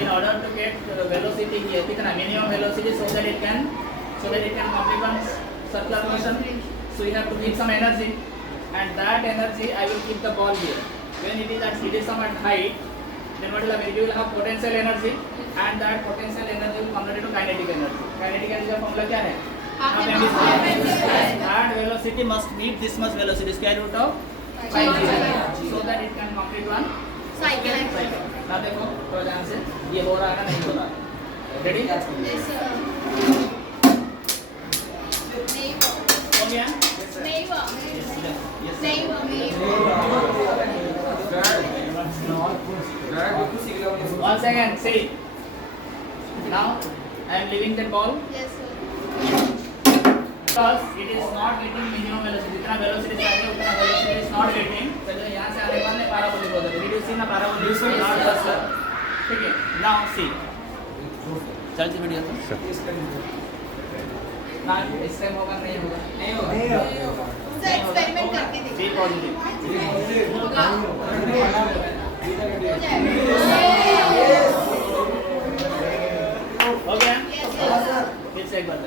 in order to get velocity here, कितना minimum velocity so that it can complete one circular motion. So you have to give some energy, and that energy I will keep the ball here. When it is some at height, then what will happen? You will have potential energy, and that potential energy will convert into kinetic energy. Kinetic energy का formula क्या है? That velocity must meet this much velocity, square root of 5 so that it can complete one cycle. now देखो थोड़ा ध्यान से ये हो रहा है ना नहीं हो रहा है रेडी हो गया One second, see. Now I am leaving that ball. Yes, sir. Because it is not getting minimum velocity. जितना velocity चाहिए उतना velocity is not getting. तो जो यहाँ से आने वाले parabolic होता है. Did you see ना parabolic? Not just. ठीक है. Now see. चल जी वीडियो तो. ना इस टाइम होगा नहीं होगा. नहीं होगा. उसे एक्सपेरिमेंट करके देखिए. Be positive. होगा. हो गया? फिर से एक बार.